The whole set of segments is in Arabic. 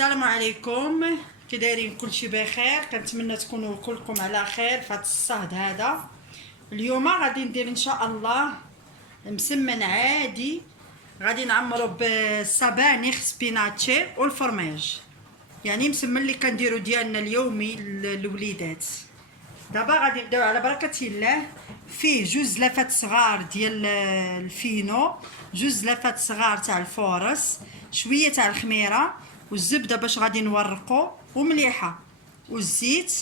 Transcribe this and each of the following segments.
السلام عليكم، كي دايرين؟ كلشي بخير، كنتمنى تكونوا كلكم على خير في هذا الصهد هذا. اليوم غادي ندير ان شاء الله مسمن عادي، غادي نعمرو بالسبانخ سبيناتشي والفرماج، يعني مسمن اللي كنديرو ديالنا اليومي للوليدات. دابا غادي نبداو على بركه الله. فيه جوج لافات صغار ديال الفينو، جوج لافات صغار تاع الفورس، شويه تاع الخميره والزبده باش غادي نورقو ومليحه، والزيت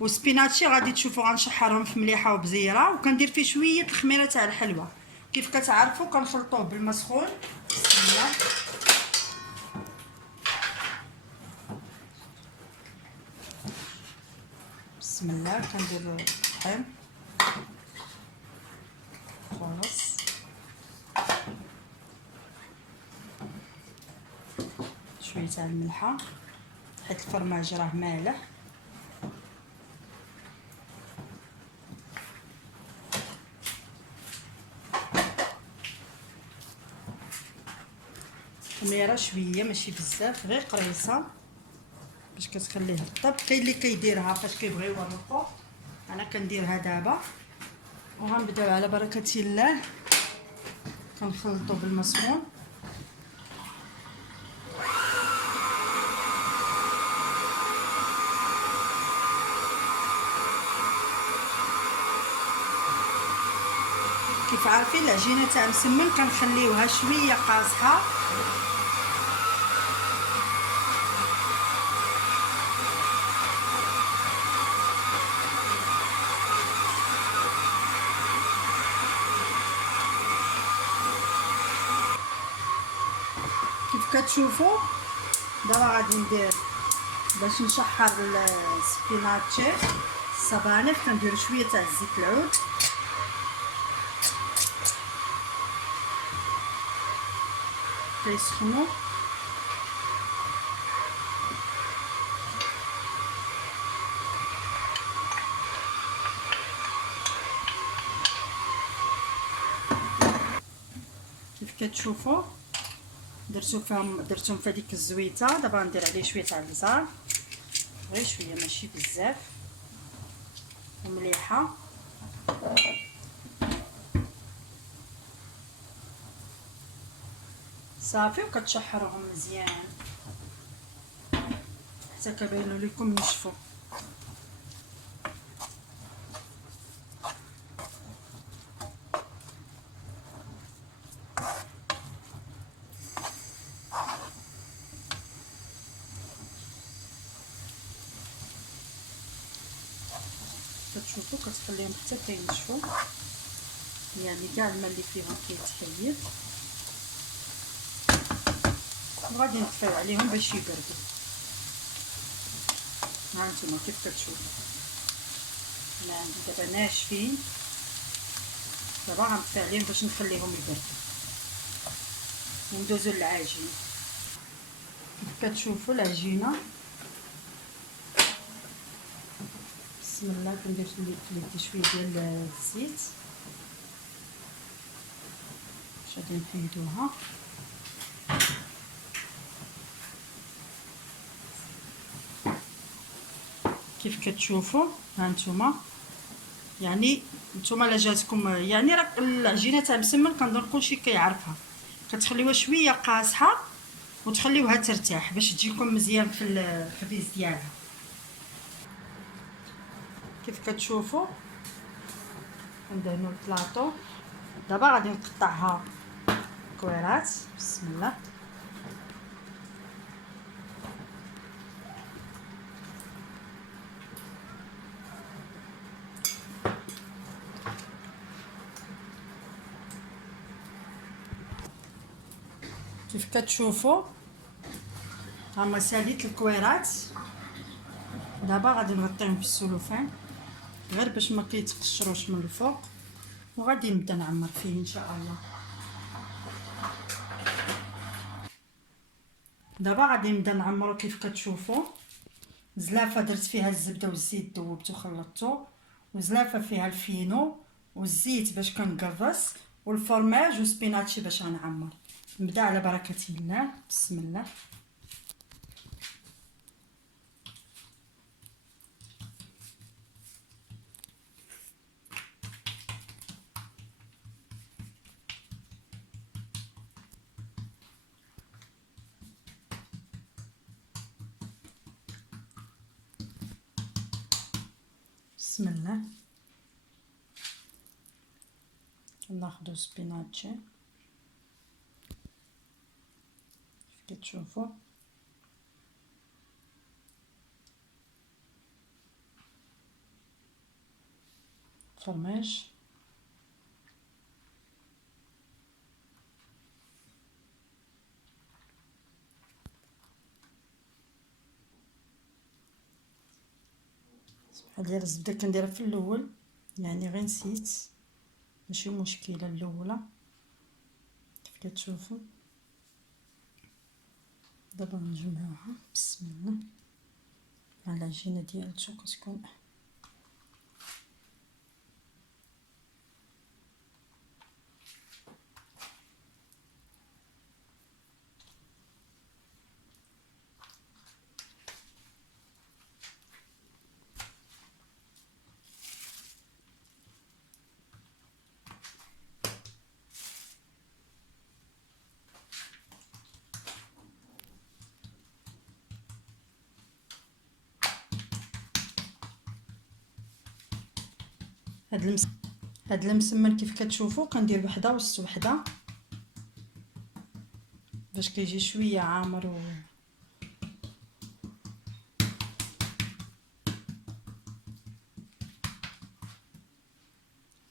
وسبيناتشي غادي تشوفوا غنشحرهم في مليحه وبزيره، وكندير فيه شويه الخميره تاع الحلوه. كيف كتعرفوا كنخلطوه بالماء سخون. بسم الله. بسم الله. كندير الطحين خلاص، شويه تاع الملحه حيت الفرماج راه مالح، خميره شويه ماشي بزاف، غير قريصه باش كتخليه الطب. كاين اللي كيديرها فاش كيبغي يورقو، انا كنديرها دابا. وغنبداو على بركه الله كنخلطو بالماء سخون. كيف عارفين العجينه تاع مسمن كنخليوها شويه قاصحه، كيف كتشوفوا. دابا غادي ندير باش نشحر السبيناتشي السبانخ، كندير شويه تاع زيت العود، كيسخنوا. كيف كتشوفوا درتهم في هذيك الزويته. دابا ندير عليه شويه تاع البزار، غير شويه ماشي بزاف، ومليحه. صافي، وكتشحروهم مزيان حتى كيبينوا لكم نشفوا. كتشوفوا كتخليهم حتى كينشفوا، يعني كاع الماء اللي فيهم كيتحيد. وغادي نطفيو عليهم باش يبردوا. ها نتوما كيف كتشوفوا، انا عندي دابا ناشفين. دابا غنطفي عليهم باش نخليهم يبردوا وندوزو للعجين. كيف كتشوفوا العجينه، بسم الله. كندير شويه ديال الزيت باش غادي نحيدوها. كيف كتشوفوا ها نتوما، يعني نتوما لا جاتكم، يعني راه العجينه تاع مسمن كنظن كلشي كيعرفها، كتخليوها شويه قاصحه وتخليوها ترتاح باش تجيكم مزيان في الخبيز ديالها. كيف كتشوفوا ندهنوا البلاطو. دابا غادي نقطعها كويرات. بسم الله. كيف كتشوفوا هما ساليت الكويرات. دابا غادي نغطيهم بالسلوفان غير باش ما كيتقشروش من الفوق، وغادي نبدا نعمر فيه ان شاء الله. دابا غادي نبدا نعمرو. كيف كتشوفوا زلافه درت فيها الزبده والزيت ذوبت وخلطتو، وزلافه فيها الفينو والزيت باش كنقرص، والفرماج وسبيناتشي باش غنعمر. نبدا على بركه الله. بسم الله. بسم الله. ناخدو سبيناتشي كيف كتشوفوا، فرماج، هذه الزبده كنديرها في الاول، يعني غير نسيت، ماشي مشكله الاولى كيف كتشوفوا. دابا نجمعوها بسم الله على العجينه ديالتو كتكون هاد المسمن كيف كتشوفوا كندير وحده وسط وحده باش كيجي شويه عامر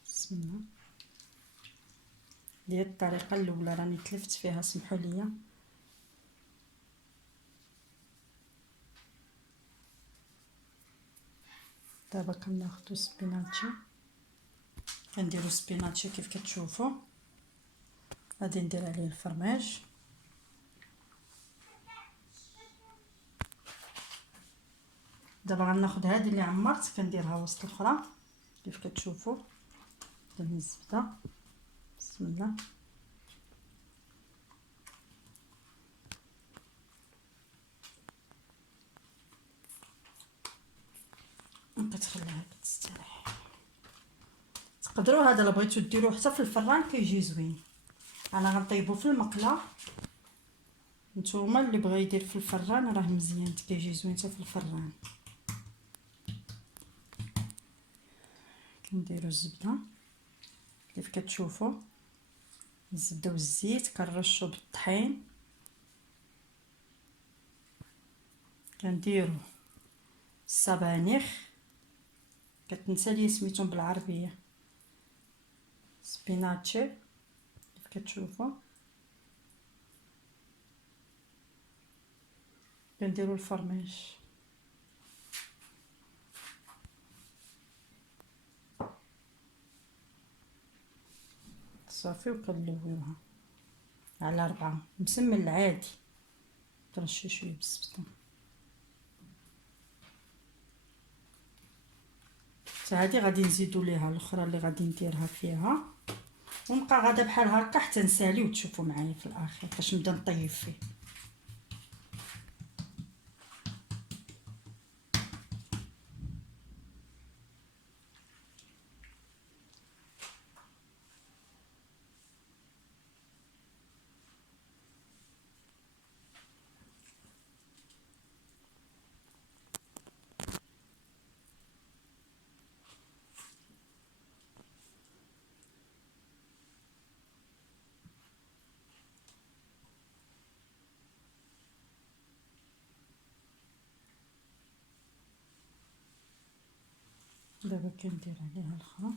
بسم الله. ديال الطريقه الاولى راني تلفت فيها، سمحوا لي. دابا كناخذوا سبيناتشي، كنديروا سبيناتشي كيف كتشوفوا. غادي ندير عليه الفرماج، دابا غناخذ هذه اللي عمرت كنديرها وسط الاخرى كيف كتشوفوا. درنا الزبده بسم الله، كتخليها كتستريح. تقدروا هذا الا بغيتو ديروه حتى في الفران كيجي زوين. انا غنطيبو في المقله، نتوما اللي بغى يدير في الفران راه مزيان كيجي زوين حتى في الفران. كنديروا الزبده كيف كتشوفوا، الزبده والزيت، كنرشوا بالطحين، كنديروا السبانخ، كتنسى لي سميتهم بالعربيه، سبيناتشي كيف كتشوفوا. كنديروا الفرماج، صافي، وكنلويوها على 4 مسمن العادي، ترشي شويه بالزبده. هادي غادي نزيدو ليها الاخرى اللي غادي نديرها فيها، ونبقى غادا بحال هكا حتى نسالي وتشوفوا معايا في الاخر باش نبدا نطيب فيه. دابا كندير عليها الاخرى،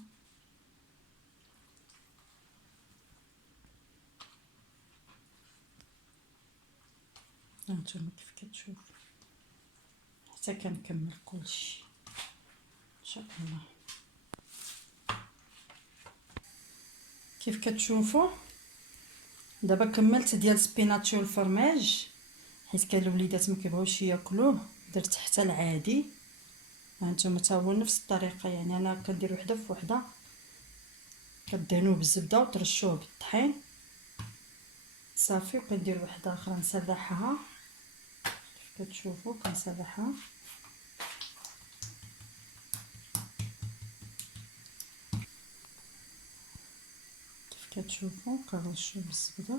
هانتوما كيف كتشوفوا، حتى كنكمل كلشي ان شاء الله. كيف كتشوفوا دابا كملت ديال سبيناتشي والفرماج، حيت كان الوليدات ما كيبغيوش ياكلوه، درت حتى العادي. هانتوما تا هو نفس الطريقه، يعني انا كندير وحده في وحده، كدهنوه بالزبده وترشوه بالطحين صافي، وكندير وحده اخرى نسرحها كيف كتشوفوا، كنسرحها كيف كتشوفوا، كنرشوه بالزبده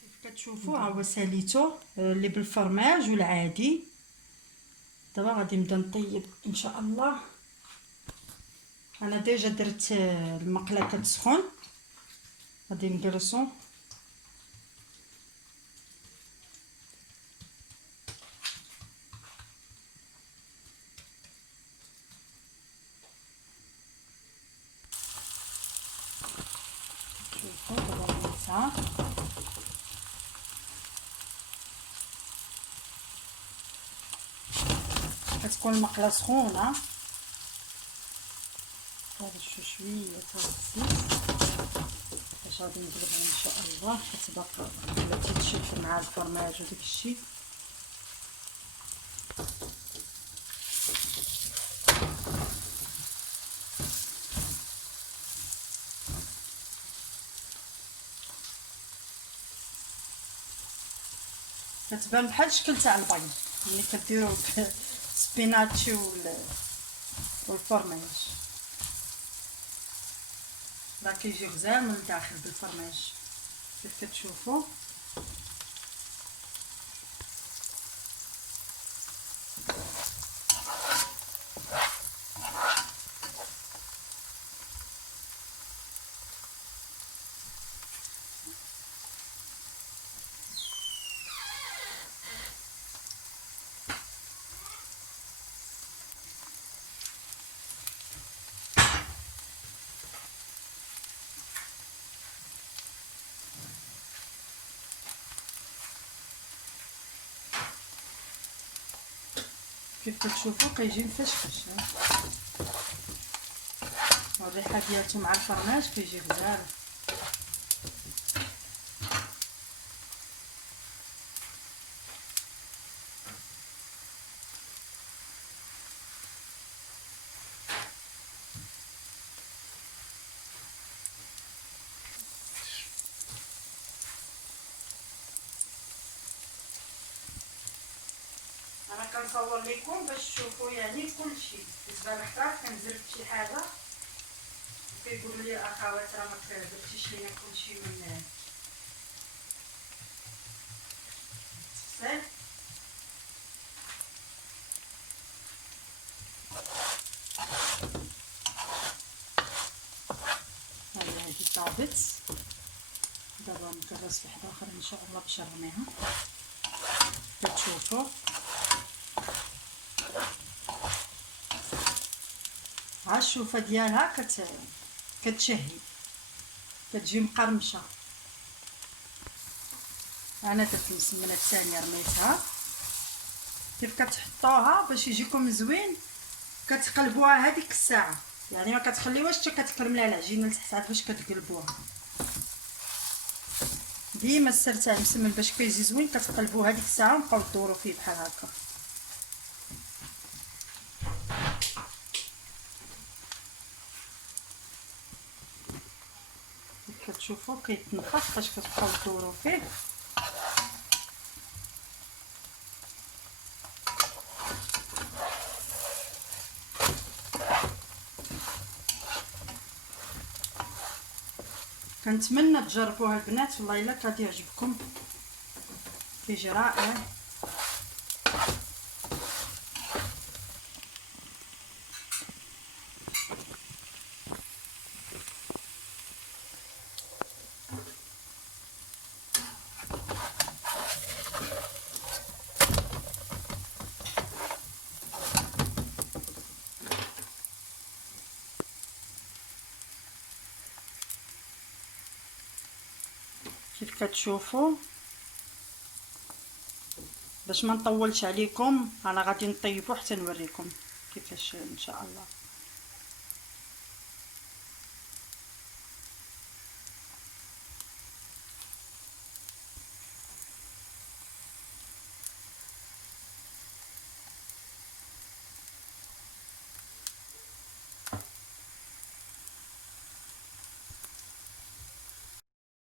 كيف كتشوفوا. ها هو ساليتو اللي بالفرماج والعادي. دابا غادي نبدا نطيب ان شاء الله. انا ديجا درت المقله كتسخن، غادي نجلسو. شوفوا دابا نسعى كتكون المقله سخونه، غنرشو شويه تاع الزيت باش غادي نقلبها ان شاء الله، كتبقى بلاتي تشد مع الفرماج وداك الشيء. كتبان بحال الشكل تاع البيض ملي كديروا السبيناتشي والفرماج، راه كيجي غزال من الداخل بالفرماج كيف كتشوفوا. كيف كتشوفوا كيجي مفشفش، والريحه ديالته مع الفرماج كيجي غزال. انا كنصور لكم باش تشوفوا يعني كلشي. بالنسبه للحكاك كنزرب شي حاجه وكيقولوا لي اخوات راه ما درتيش لينا كلشي من التفصيل. هذه طابت، دابا نكرس واحده اخرى ان شاء الله باش نرميها. كتشوفوا ها الشوفه ديالها كتشهي، كتجي مقرمشه. انا درت المسمنه الثانيه رميتها. كيف كتحطوها باش يجيكم زوين؟ كتقلبوها هذيك الساعه، يعني ما كتخليوهاش حتى كتكرمل على العجينه لتحت عاد باش كتقلبوها. ديما السر تاع المسمن باش كيجي زوين كتقلبوه هذيك الساعه وبقاو دوروا فيه بحال هكا. كتشوفوا كيتنفخ فاش كتبقاو دوروا فيه. كنتمنى تجربوها البنات، والله الا غادي يعجبكم، كيجي رائع. كيف كتشوفوا باش ما نطولش عليكم انا غادي نطيبو حتى نوريكم كيفاش ان شاء الله.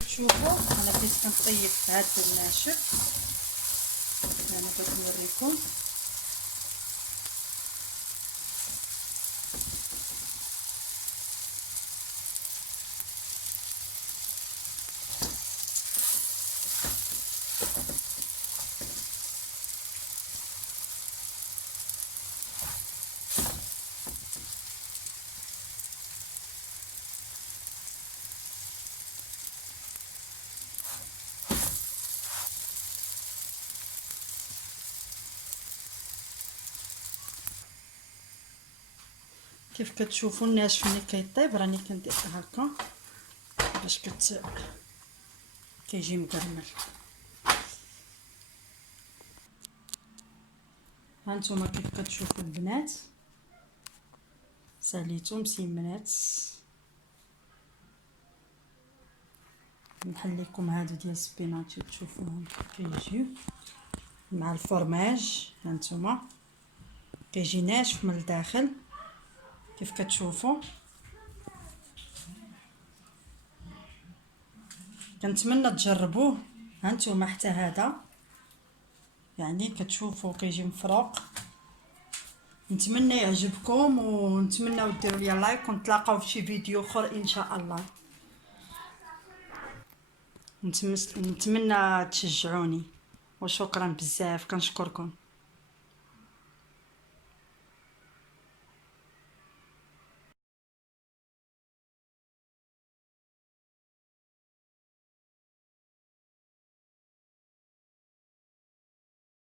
شوفوا انا بديت كنطيب في هذا الناشف، انا بغيت نوريكم. كيف كتشوفوا الناشف ملي كيطيب راني كندير هكا باش كيجي مقرمل. هانتوما كيف كتشوفوا البنات ساليتو مسيمنات. نحل لكم هادو ديال السبيناتشي تشوفوهم كيجيو مع الفرماج. هانتوما كيجي ناشف من الداخل كيف كتشوفوا. كنتمنى تجربوه. هانتوما حتى هذا يعني كتشوفوا كيجي مفروق. نتمنى يعجبكم ونتمنى ديروا لي لايك ونتلاقاو في شي فيديو اخر ان شاء الله. نتمنى تشجعوني وشكرا بزاف كنشكركم.